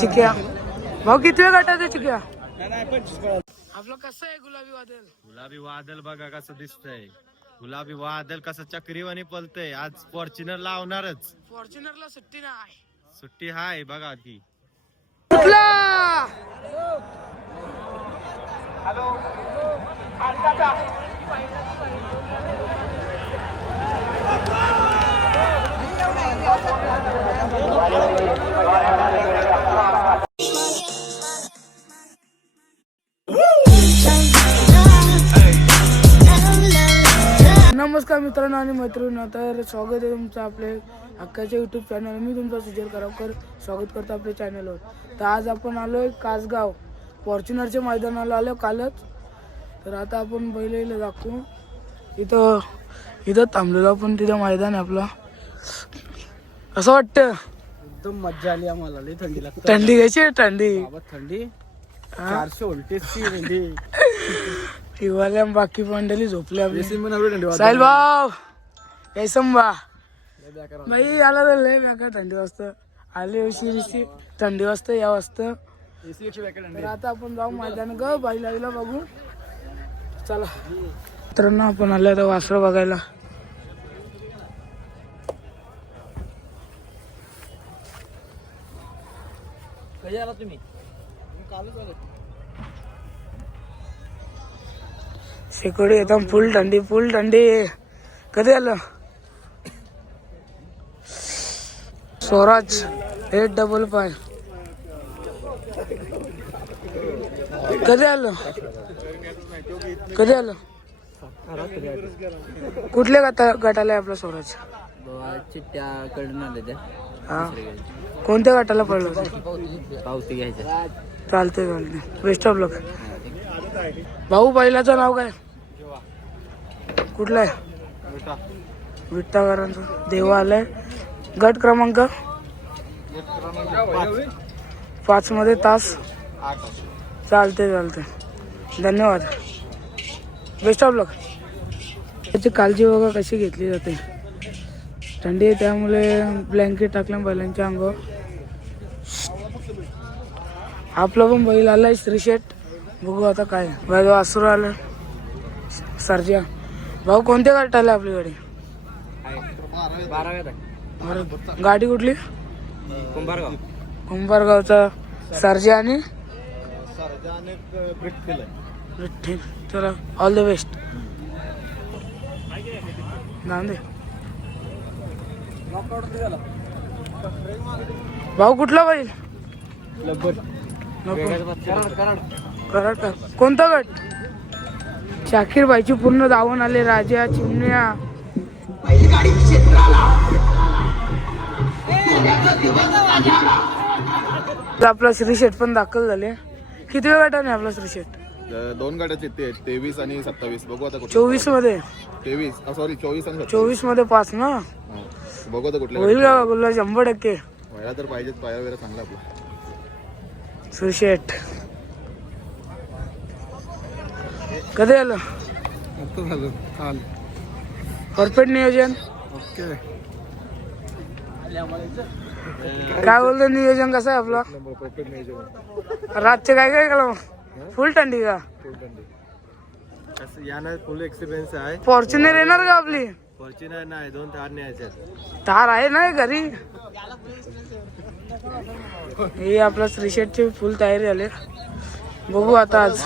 चिक्या. भाऊ किती वेळ गटात आहे चिक्या? आपलं कसं आहे गुलाबी वादल? गुलाबी वादल बघा कसं दिसतंय. गुलाबी वादल कसं चक्रीवाणी पलतय. आज फॉर्च्युनर लावणारच. फॉर्च्युनरला सुट्टी नाही. सुट्टी हाय बघा ती कुठला नमस्कार मित्रांनो आणि मैत्रिणी तर स्वागत आहे तुमचं आपले अक्काच्या युट्यूब चॅनल मी तुमचा सुजल करावकर स्वागत करतो आपल्या चॅनलवर तर आज आपण आलोय कासगाव फॉर्च्युनरच्या मैदानाला आलो कालच. तर आता आपण बैलाला दाखवू. इथं इथं थांबलेलो आपण तिथं मैदान आहे आपलं. असं वाटतं? एकदम मज्जा आली आम्हाला. लई थंडी लागते. थंडी घ्यायची आहे, थंडी. बाबा थंडी? चारशे व्होल्टेजची थंडी. हिवाळ्या बाकी मंडळी झोपली आपली. एसी पण एवढी थंडी वाजते. साहिल भाऊ कैसंबा बाई आला तर लय बेकार थंडी वाजतं. आले उशीर थंडी वाजतं या वाजतं. तर आता आपण जाऊ मैदान ग बाईला आईला बघू. चला. मित्रांनो आपण आलो आता वासरं बघायला. कधी आला तुम्ही? शेकोडी एकदम फुल थंडी फुल थंडी. कधी आलं? स्वराज एट डबल फाय कधी आलं? कधी आलं? कुठल्या गटा गटाला आहे आपला स्वराज? हा. कोणत्या गटाला पडलं होतं? पावती घ्यायच्या. चालते चालते बेस्ट ऑफ लक भाऊ बैलाचं नाव काय? कुठलं आहे? विठ्ठाकरांचं देवा गट क्रमांक? पाच मध्ये तास. चालते चालते धन्यवाद. बेस्ट ऑफ लक त्याची काळजी बघा कशी घेतली जाते? थंडी आहे त्यामुळे ब्लँकेट टाकल्या बैलांच्या अंगावर. आपला पण बैल आलाय श्रीशेट बघू आता काय. भाऊ वासुर आलं. सरजा. भाऊ कोणत्या गाडी आले आपली गाडी? बरं. गाडी कुठली? कुंभारगाव. कुंभारगावचा. सरजा आणि? ठीक चला ऑल द बेस्ट जाऊन दे. भाऊ कुठला बैल? नको कराड कराड कराड का? कोणता गट? शाकीर बाईची पूर्ण धावून आले राजा चिमण्या. आपला श्रीशेठ पण दाखल झाले. किती वेळ गटाने आपला श्रीशेठ दोन गाड्याचे ते तेवीस आणि सत्तावीस. बघू आता कुठलं चोवीसमध्ये? तेवीस. सॉरी चोवीस आणि चोवीसमध्ये पाच ना? हा. बघू आता कुठल्या होईल का बोलला? शंभर टक्के. व्हायला तर पाहिजेच पाया वगैरे चांगला आपला. श्रीशेठ कधी आलं? आता झालं. काल. परफेक्ट नियोजन? ओके. काय बोलतो नियोजन कसं आहे आपलं? रातचे काय काय केलं फुल थंडी का? असं यानं फुल एक्सपिरियन्स आहे. फॉर्च्युनर येणार का आपली? फॉर्च्युनर नाही दोन तार न्यायचे तार आहे ना घरी? हे आपलं श्रीशेटची फुल तयारी झाली. बघू आता आज.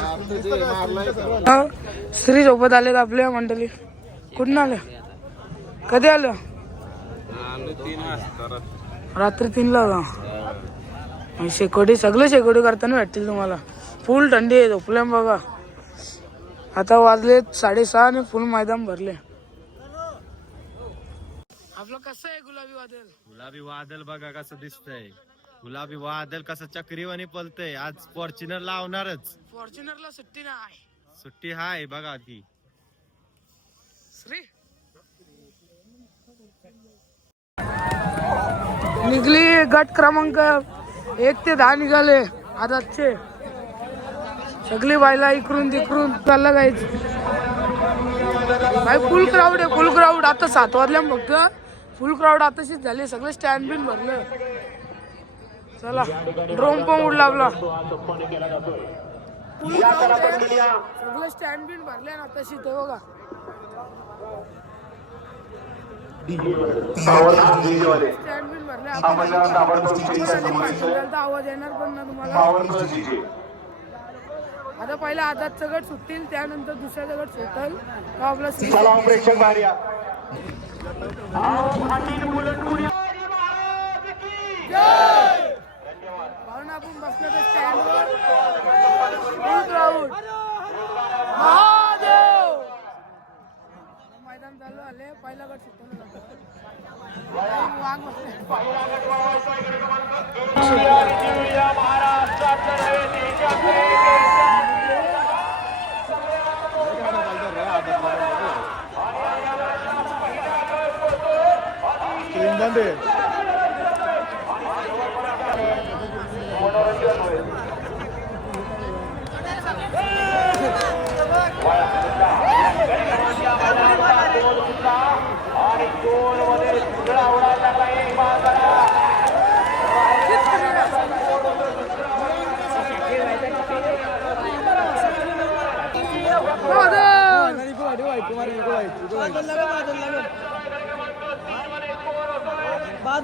हा, श्री सोबत आलेत आपल्या मंडळी. कुठून आले कधी आलं रात्री तीनला का शेकोडी सगळं शेकोटी करताना भेटतील तुम्हाला. फुल थंडी आहे झोपल्या बघा. आता वाजले साडेसहा आणि फुल मैदान भरले. आपलं कसं आहे गुलाबी वादल गुलाबी वादळ बघा कसं दिसतंय. गुलाबी वादल कसं चक्रीवाणी पलतय. आज फॉर्च्युनर लावणारच. फॉर्च्युनरला सुट्टी नाही. सुट्टी हाय बघा ती श्री. निघली गट क्रमांक एक ते दहा निघाले. आजचे. सगळी बायला इकडून तिकडून चालला जायचं. भाई फुल क्राऊड आहे फुल क्राऊड आता सात वाजल्या फक्त फुल क्राऊड आताशीच झाले. सगळे स्टँड बिन भरलं. चला ड्रोन पण उडला आपला सगळं स्टँड बिन भरले ना तशी ते बघा. स्टँड बिन भरले आपण आवाज येणार पण ना तुम्हाला. आता पहिला आधातचं गट सुटतील त्यानंतर दुसऱ्याचा गट सुटेल. आपला आपण बसलो तर स्टँडवर महादेव! मैदान चालू आले पहिला गट सुटतो बसले महादेव बादल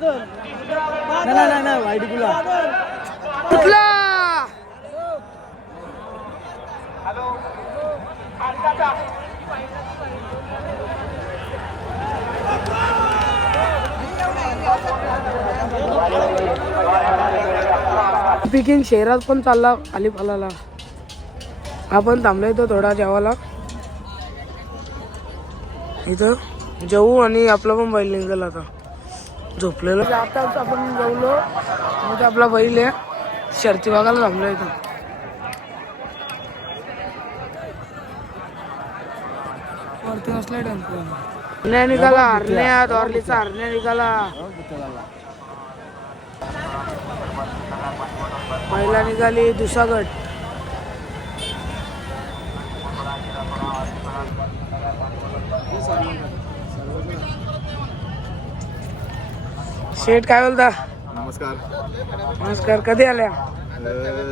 नाही नाही नाही वाईट गुला कुठला? पिकिंग शहरात पण चालला अलिपालाला आपण थांबलोय तो थोडा जेवायला. इथं जेवू आणि आपला पण बैल निघाला आता. झोपलेलो. आताच आपण जेवलो. मग आपला बैल आहे. शर्ती बघायला थांबलो इथं. वरती टेम्पो. हरण्या निघाला हरण्या दोरलीचा हरण्या निघाला. पहिला निघाली दुसरा शेठ काय बोलता? नमस्कार. नमस्कार कधी आल्या? अ,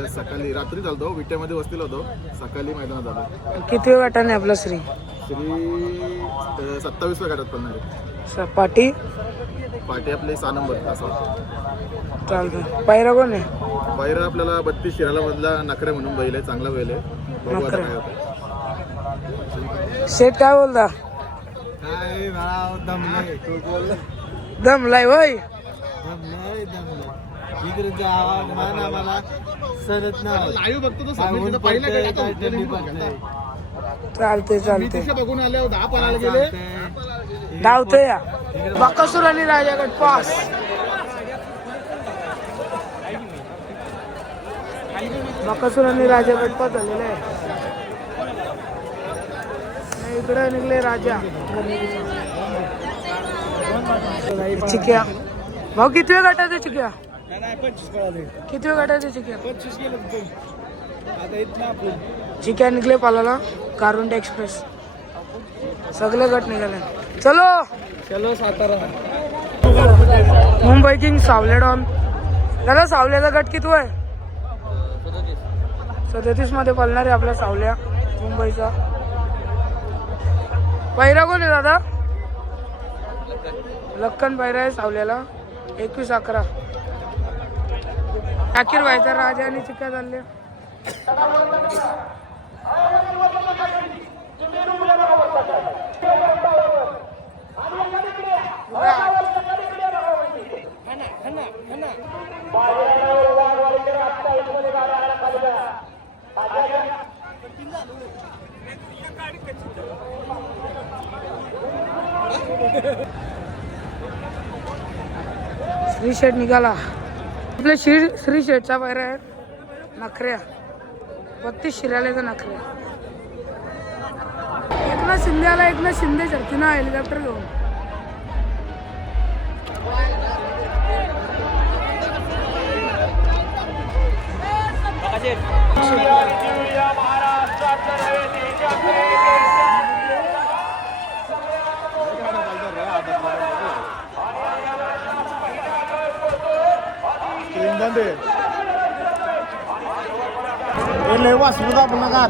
सकाळी रात्री चालतो विट्यामध्ये वस्तीला होतो. सकाळी मैदानात आलो. किती वेळ गटाने आपला श्री? श्री सत्तावीस गाठात पडणार आहे. पाटी? पाठी आपले सहा नंबर असं. चालतं पायरा कोण आहे? बाहेर आपल्याला बत्तीस शिराला मधला नखरे म्हणून बैल आहे चांगला बैल आहे. बघू आता नखरे. काय होतं शेठ काय बोलता? काय मला दमलंय. तू बोल. दमलाय दमलंय इकडे जा मान आम्हाला सरत लाईव्ह बघतो तो थंडी. चालते चालते बघून आले दहा पळायला गेले. धावतोय या बकासूर आणि राजागड पास. बकासूर आणि राजागड पास झालेले आहे इकडे निघले राजा. चिक्या. भाऊ किती वेळ गटाचे चिक्या. किती वेळ गटाचे चिक्या? चिक्या निघले पालाला कारुंडे एक्सप्रेस. सगळे गट निघाले. चलो! चलो सातारा. मुंबई किंग सावले डॉन त्याला सावल्याचा गट किती आहे सदतीसमध्ये पळणार आहे आपल्या सावल्या मुंबईचा. पैरा कोण आहे दादा? लक्कन पैरा आहे सावल्याला. एकवीस अकरा. अखिर व्हायचा राजा आणि चिक्या चालले श्री शेठ निघाला. आपले श्री श्री शेठच्या बाहेर आहे नखऱ्या. बत्तीस शिराल्याचा नखऱ्या. एकनाथ शिंदे आला एकनाथ शिंदे शर्तीनं हेलिकॉप्टर घेऊन. महाराष्ट्रात बंद आहे वासू दाबू नका.